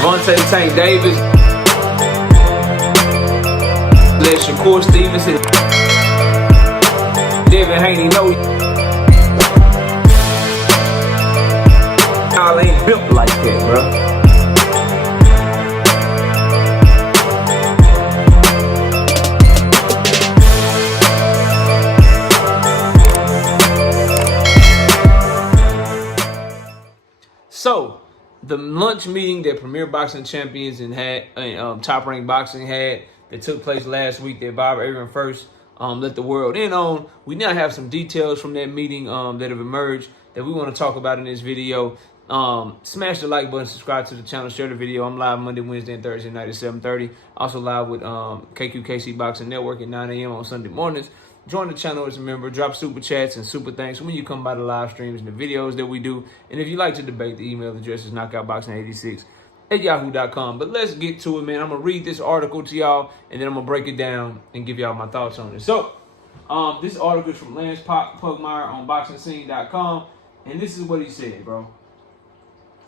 Devontae Tank Davis, let Shakur Stevenson, Devin Haney know y'all ain't built like that, bro. So, the lunch meeting that Premier Boxing Champions and Top Rank Boxing had that took place last week that Bob Arum first let the world in on, we now have some details from that meeting that have emerged that we want to talk about in this video. Smash the like button, subscribe to the channel, share the video. I'm live Monday, Wednesday, and Thursday night at 7:30. Also live with KQKC Boxing Network at 9 a.m. on Sunday mornings. Join the channel as a member, drop super chats and super thanks when you come by the live streams and the videos that we do. And if you like to debate, the email address is knockoutboxing86@yahoo.com. But let's get to it, man. I'm going to read this article to y'all, and then I'm going to break it down and give y'all my thoughts on it. So, this article is from Lance Pugmire on BoxingScene.com, and this is what he said, bro.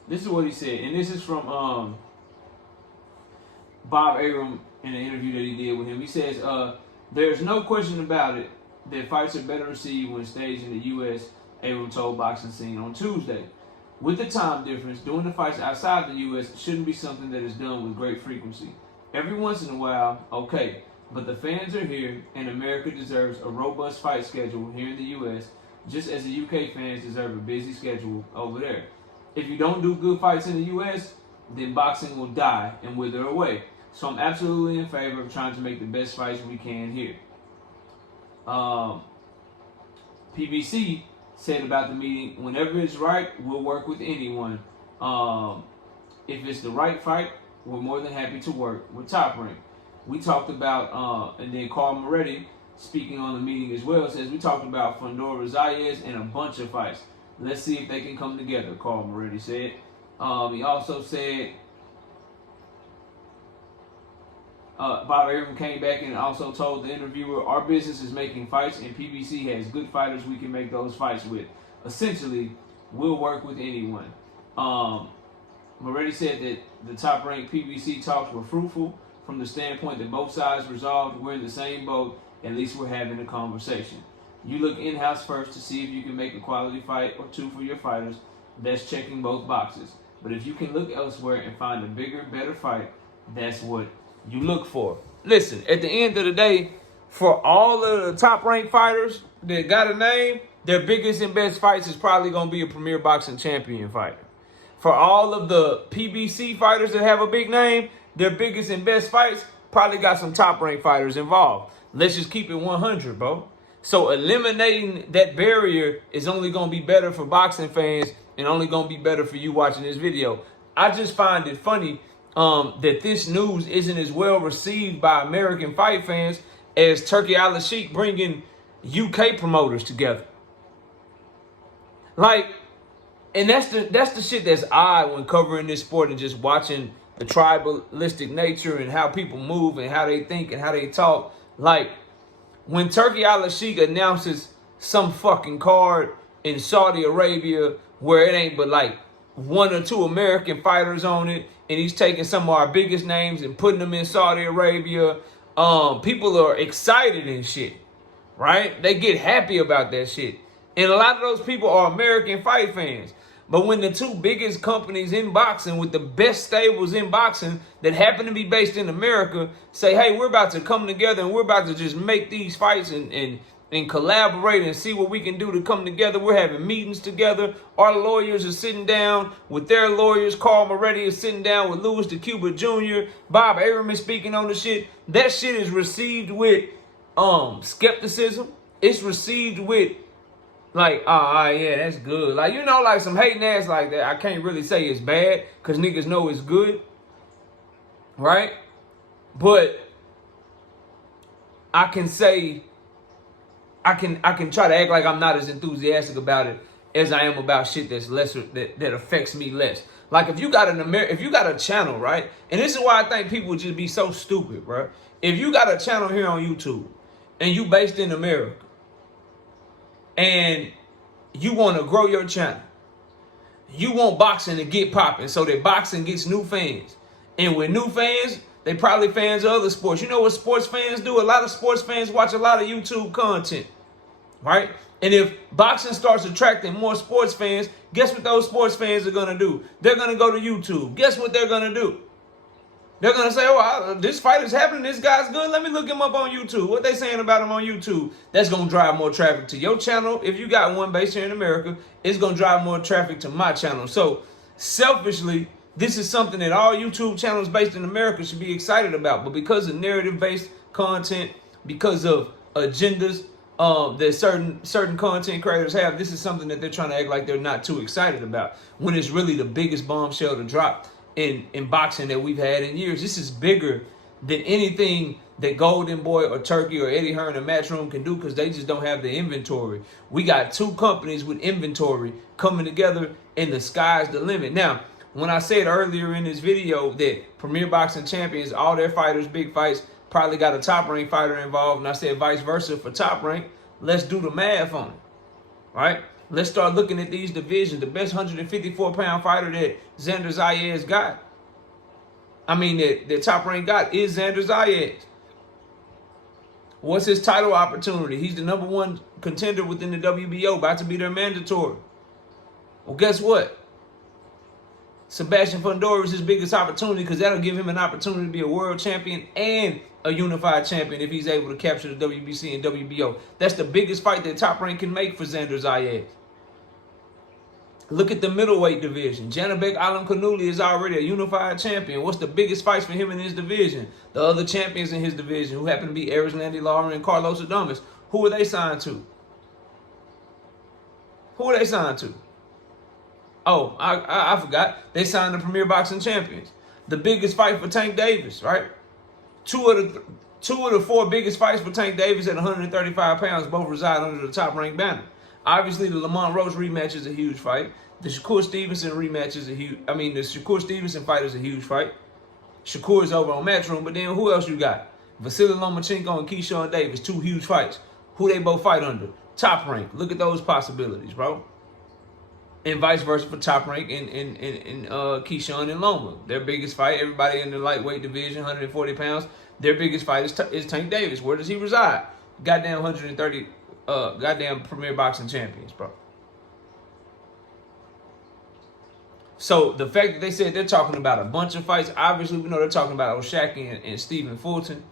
This is what he said, and this is from Bob Arum in an interview that he did with him. He says, there's no question about it that fights are better received when staged in the U.S., Arum told Boxing Scene on Tuesday. With the time difference, doing the fights outside the U.S. shouldn't be something that is done with great frequency. Every once in a while, okay, but the fans are here, and America deserves a robust fight schedule here in the U.S., just as the U.K. fans deserve a busy schedule over there. If you don't do good fights in the U.S., then boxing will die and wither away. So I'm absolutely in favor of trying to make the best fights we can here. PBC said about the meeting, whenever it's right, we'll work with anyone. If it's the right fight, we're more than happy to work with Top Rank. We talked about, and then Carl Moretti, speaking on the meeting as well, says we talked about Fondor Zayas and a bunch of fights. Let's see if they can come together, Carl Moretti said. He also said, Bob Arum came back and also told the interviewer, our business is making fights and PBC has good fighters we can make those fights with. Essentially, we'll work with anyone. Moretti said that the Top Rank PBC talks were fruitful from the standpoint that both sides resolved we're in the same boat, at least we're having a conversation. You look in-house first to see if you can make a quality fight or two for your fighters. That's checking both boxes. But if you can look elsewhere and find a bigger, better fight, that's what you look for. Listen, at the end of the day, for all of the top ranked fighters that got a name, their biggest and best fights is probably going to be a Premier Boxing Champion fighter. For all of the PBC fighters that have a big name, their biggest and best fights probably got some top ranked fighters involved. Let's just keep it 100, bro. So eliminating that barrier is only going to be better for boxing fans and only going to be better for you watching this video. I just find it funny that this news isn't as well received by American fight fans as Turki Al-Sheikh bringing UK promoters together. Like, and that's the shit that's odd when covering this sport and just watching the tribalistic nature and how people move and how they think and how they talk. Like, when Turki Al-Sheikh announces some fucking card in Saudi Arabia where it ain't but like one or two American fighters on it, and he's taking some of our biggest names and putting them in Saudi Arabia, people are excited and shit, right? They get happy about that shit. And a lot of those people are American fight fans. But when the two biggest companies in boxing with the best stables in boxing that happen to be based in America say, hey, we're about to come together and we're about to just make these fights and collaborate and see what we can do to come together. We're having meetings together. Our lawyers are sitting down with their lawyers. Carl Moretti is sitting down with Louis the Cuba Jr. Bob Arum is speaking on the shit. That shit is received with skepticism. It's received with like, yeah, that's good. Like, you know, like some hating ass like that. I can't really say it's bad because niggas know it's good. Right? But I can say, I can try to act like I'm not as enthusiastic about it as I am about shit that's lesser, that affects me less. Like if you got a channel, right? And this is why I think people just be so stupid, bro. If you got a channel here on YouTube and you based in America and you want to grow your channel, you want boxing to get popping so that boxing gets new fans. And with new fans, they probably fans of other sports. You know what sports fans do? A lot of sports fans watch a lot of YouTube content, right? And if boxing starts attracting more sports fans, guess what those sports fans are going to do? They're going to go to YouTube. Guess what they're going to do? They're going to say, oh, this fight is happening. This guy's good. Let me look him up on YouTube. What they saying about him on YouTube? That's going to drive more traffic to your channel. If you got one based here in America, it's going to drive more traffic to my channel. So selfishly, this is something that all YouTube channels based in America should be excited about. But because of narrative-based content, because of agendas that certain content creators have, this is something that they're trying to act like they're not too excited about, when it's really the biggest bombshell to drop in boxing that we've had in years. This is bigger than anything that Golden Boy or Turkey or Eddie Hearn or Matchroom can do, because they just don't have the inventory. We got two companies with inventory coming together, and the sky's the limit. Now, when I said earlier in this video that Premier Boxing Champions, all their fighters, big fights, probably got a Top Rank fighter involved, and I said vice versa for Top Rank, let's do the math on it, right? Let's start looking at these divisions. The best 154-pound fighter that Xander Zayas got, that Top Rank got, is Xander Zayas. What's his title opportunity? He's the #1 contender within the WBO, about to be their mandatory. Well, guess what? Sebastian Fundora is his biggest opportunity, because that'll give him an opportunity to be a world champion and a unified champion if he's able to capture the WBC and WBO. That's the biggest fight that Top Rank can make for Xander Zayas. Look at the middleweight division. Janabek Alam Kanuli is already a unified champion. What's the biggest fights for him in his division? The other champions in his division, who happen to be Erislandy Lara and Carlos Adames. Who are they signed to? Who are they signed to? Oh, I forgot. They signed the Premier Boxing Champions. The biggest fight for Tank Davis, right? Two of the four biggest fights for Tank Davis at 135 pounds both reside under the Top Rank banner. Obviously, the Lamont Roach rematch is a huge fight. The Shakur Stevenson rematch is a huge... the Shakur Stevenson fight is a huge fight. Shakur is over on Matchroom, but then who else you got? Vasily Lomachenko and Keyshawn Davis, two huge fights. Who they both fight under? Top Rank. Look at those possibilities, bro. And vice versa for Top Rank and Keyshawn and Loma. Their biggest fight, everybody in the lightweight division, 140 pounds, their biggest fight is Tank Davis. Where does he reside? Goddamn 130, goddamn Premier Boxing Champions, bro. So the fact that they said they're talking about a bunch of fights, obviously we know they're talking about O'Shaquie and Stephen Fulton.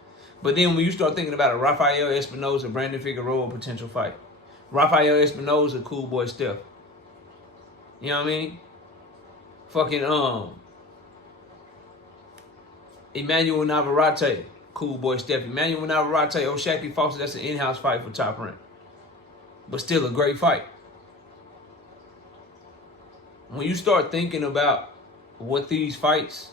But then when you start thinking about a Rafael Espinoza, Brandon Figueroa potential fight, Rafael Espinoza, Cool Boy Steph. You know what I mean? Fucking Emmanuel Navarrete, Cool Boy Steph. Emmanuel Navarrete, O'Shaquie Foster, that's an in-house fight for Top Rank. But still a great fight. When you start thinking about what these fights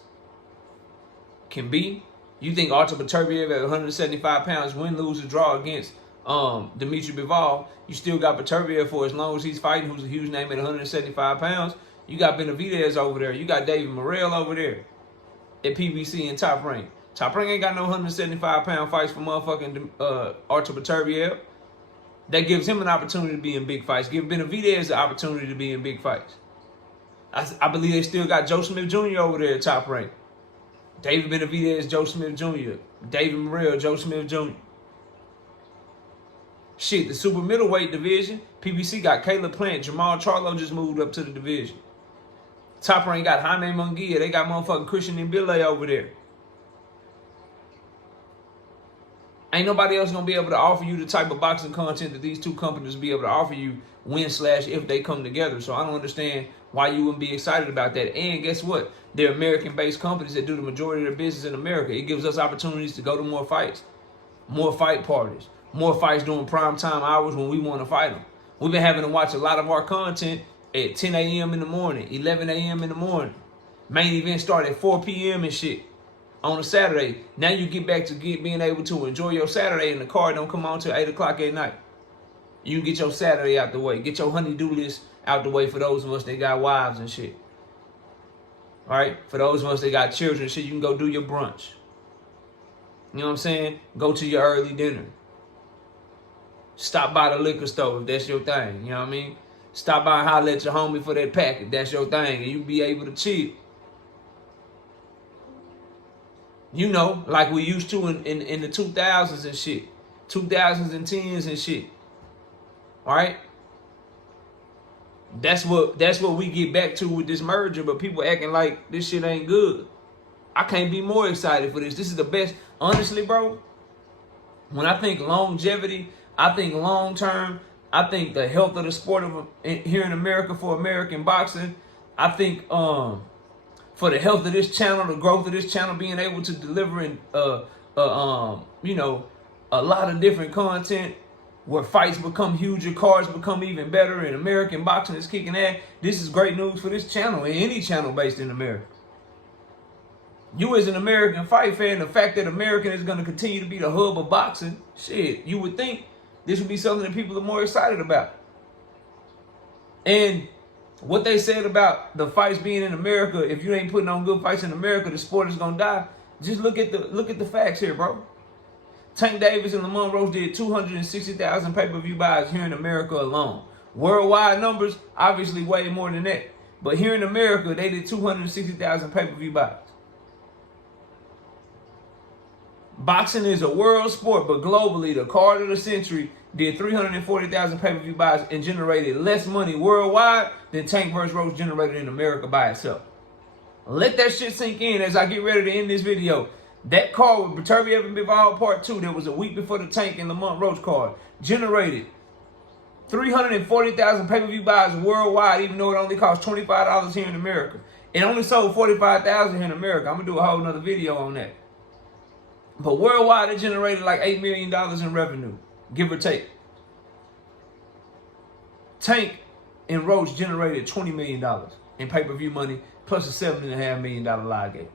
can be, you think Artur Beterbiev at 175 pounds, win, lose, or draw against Dimitri Bivol, you still got Beterbiev for as long as he's fighting, who's a huge name at 175 pounds. You got Benavidez over there. You got David Morrell over there at PBC and Top Rank. Top Rank ain't got no 175-pound fights for motherfucking Artur Beterbiev. That gives him an opportunity to be in big fights. Give Benavidez the opportunity to be in big fights. I believe they still got Joe Smith Jr. over there at Top Rank. David Benavidez, Joe Smith Jr. David Morrell, Joe Smith Jr. Shit, the super middleweight division, PBC got Caleb Plant. Jamal Charlo just moved up to the division. Top Rank got Jaime Munguia. They got motherfucking Christian Mbile over there. Ain't nobody else going to be able to offer you the type of boxing content that these two companies will be able to offer you when/if they come together. So I don't understand why you wouldn't be excited about that. And guess what? They're American-based companies that do the majority of their business in America. It gives us opportunities to go to more fights, more fight parties, more fights during prime time hours when we want to fight them. We've been having to watch a lot of our content at 10 a.m. in the morning, 11 a.m. in the morning. Main event start at 4 p.m. and shit on a Saturday. Now you get back to being able to enjoy your Saturday, and the car don't come on till 8 o'clock at night. You can get your Saturday out the way. Get your honey-do list out the way for those of us that got wives and shit. All right? For those of us that got children and shit, you can go do your brunch. You know what I'm saying? Go to your early dinner. Stop by the liquor store if that's your thing. You know what I mean? Stop by and holler at your homie for that pack if that's your thing, and you be able to chill. You know, like we used to in the 2000s and shit. 2010s and shit. All right? That's what we get back to with this merger, but people acting like this shit ain't good. I can't be more excited for this. This is the best. Honestly, bro, when I think longevity, I think long term, I think the health of the sport of here in America for American boxing, I think for the health of this channel, the growth of this channel, being able to deliver in you know, a lot of different content where fights become huger, cards become even better, and American boxing is kicking ass. This is great news for this channel and any channel based in America. You as an American fight fan, the fact that American is going to continue to be the hub of boxing, shit, you would think this would be something that people are more excited about. And what they said about the fights being in America, if you ain't putting on good fights in America, the sport is going to die. Just look at the facts here, bro. Tank Davis and Lamont Roach did 260,000 pay-per-view buys here in America alone. Worldwide numbers, obviously way more than that. But here in America, they did 260,000 pay-per-view buys. Boxing is a world sport, but globally, the card of the century did 340,000 pay-per-view buys and generated less money worldwide than Tank vs. Roach generated in America by itself. Let that shit sink in as I get ready to end this video. That card with Beterbiev and Bivol Part 2 that was a week before the Tank and Lamont Roach card generated 340,000 pay-per-view buys worldwide, even though it only cost $25 here in America. It only sold 45,000 here in America. I'm going to do a whole nother video on that. But worldwide, it generated like $8 million in revenue, give or take. Tank and Roach generated $20 million in pay-per-view money, plus a $7.5 million live gate.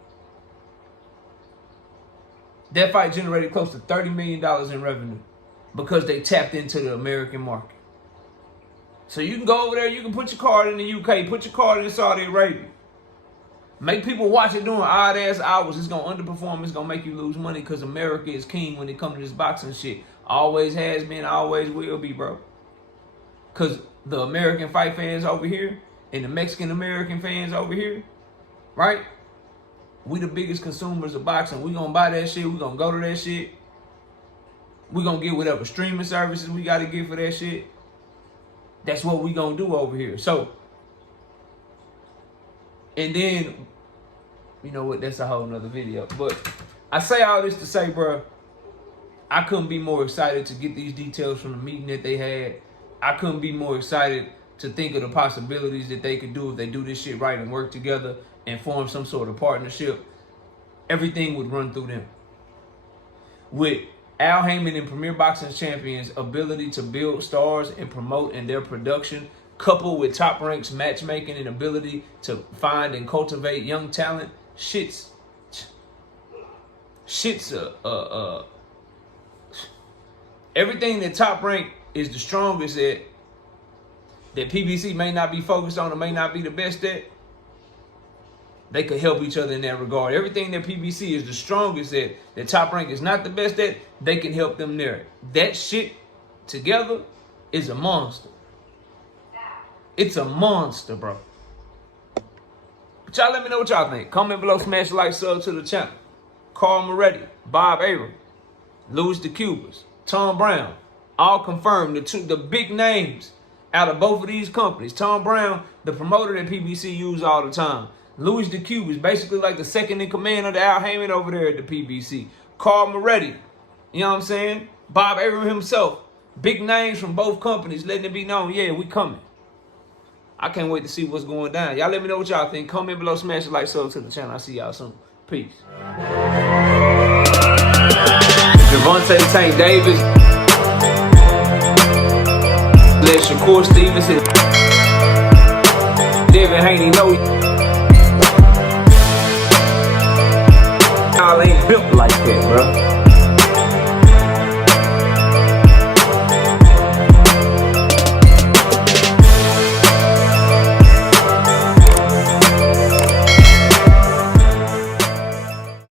That fight generated close to $30 million in revenue because they tapped into the American market. So you can go over there, you can put your card in the UK, put your card in Saudi Arabia. Make people watch it during odd-ass hours. It's going to underperform. It's going to make you lose money because America is king when it comes to this boxing shit. Always has been, always will be, bro. Because the American fight fans over here and the Mexican-American fans over here, right? We the biggest consumers of boxing. We going to buy that shit. We going to go to that shit. We going to get whatever streaming services we got to get for that shit. That's what we going to do over here. So, and then, you know what, that's a whole nother video. But I say all this to say, bro, I couldn't be more excited to get these details from the meeting that they had. I couldn't be more excited to think of the possibilities that they could do if they do this shit right and work together and form some sort of partnership. Everything would run through them. With Al Heyman and Premier Boxing Champions' ability to build stars and promote in their production, coupled with Top Rank's matchmaking and ability to find and cultivate young talent, everything that Top Rank is the strongest at, that PBC may not be focused on or may not be the best at, they could help each other in that regard. Everything that PBC is the strongest at, that Top Rank is not the best at, they can help them there. That shit together is a monster. It's a monster, bro. But y'all let me know what y'all think. Comment below, smash like, sub to the channel. Carl Moretti, Bob Arum, Louis the Cubas, Tom Brown, all confirmed. The big names out of both of these companies. Tom Brown, the promoter that PBC use all the time. Louis the Cubas, basically like the second in command of the Al Heyman over there at the PBC. Carl Moretti, you know what I'm saying? Bob Arum himself. Big names from both companies letting it be known, yeah, we coming. I can't wait to see what's going down. Y'all let me know what y'all think. Comment below, smash the like, sub to the channel. I'll see y'all soon. Peace. Gervonta Tank Davis. Let Shakur Stevenson. Devin Haney know y'all ain't built like that, bro.